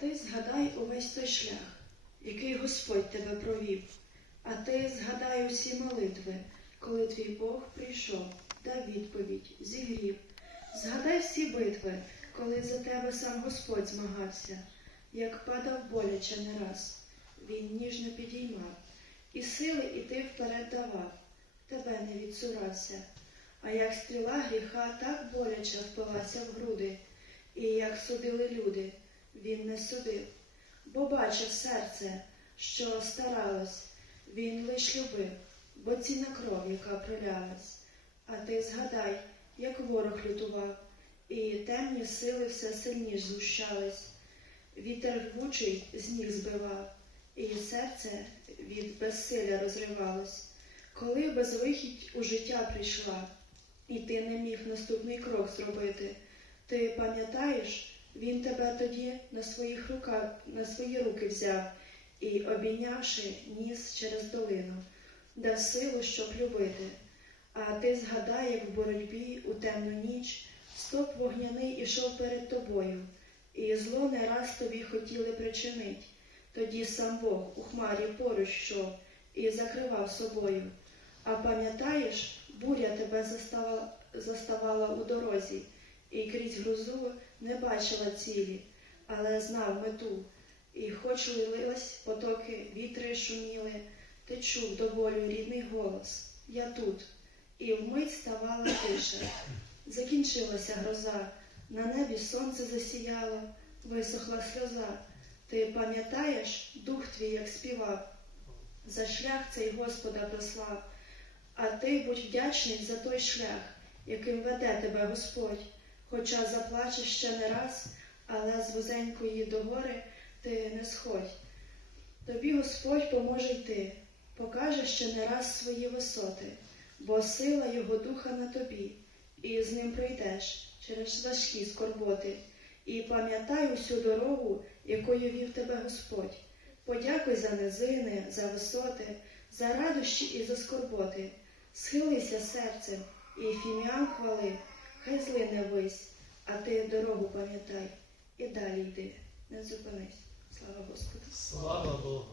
ти згадай увесь той шлях, який Господь тебе провів, а ти згадай усі молитви, коли твій Бог прийшов, дав відповідь, зігрів. Згадай всі битви, коли за тебе сам Господь змагався, як падав боляче не раз, він ніжно підіймав, і сили іти вперед давав, тебе не відсурався. А як стріла гріха так боляче впилася в груди, і як судили люди, він не судив, бо бачив серце, що старалось, він лиш любив, бо ціна кров, яка пролялась. А ти згадай, як ворог лютував, і темні сили все сильніш згущались. Вітер рвучий з ніг збивав, і серце від безсилля розривалось. Коли безвихідь у життя прийшла, і ти не міг наступний крок зробити, ти пам'ятаєш, він тебе тоді на своїх руках, на свої руки взяв і, обійнявши, ніс через долину, дав силу, щоб любити. А ти згадай, як в боротьбі у темну ніч стоп вогняний ішов перед тобою, і зло не раз тобі хотіли причинить. Тоді сам Бог у хмарі поруч йшов і закривав собою. А пам'ятаєш, буря тебе заставала, заставала у дорозі, і крізь грузу не бачила цілі, але знав мету. І хоч лились потоки, вітри шуміли, ти чув до болю рідний голос Я тут. І вмить ставала тиша. Закінчилася гроза, на небі сонце засіяло, висохла сльоза. Ти пам'ятаєш, дух твій, як співав, за шлях цей Господа прослав, а ти будь вдячний за той шлях, яким веде тебе Господь, хоча заплачеш ще не раз, але з вузенької догори ти не сходь. Тобі Господь поможе йти, покаже ще не раз свої висоти, бо сила Його духа на тобі, і з ним пройдеш через важкі скорботи. І пам'ятай усю дорогу, якою вів тебе Господь. Подякуй за низини, за висоти, за радощі і за скорботи. Схилися серцем і фіміам хвали, хай злине вись, а ти дорогу пам'ятай і далі йди, не зупинись. Слава Господу! Слава Богу!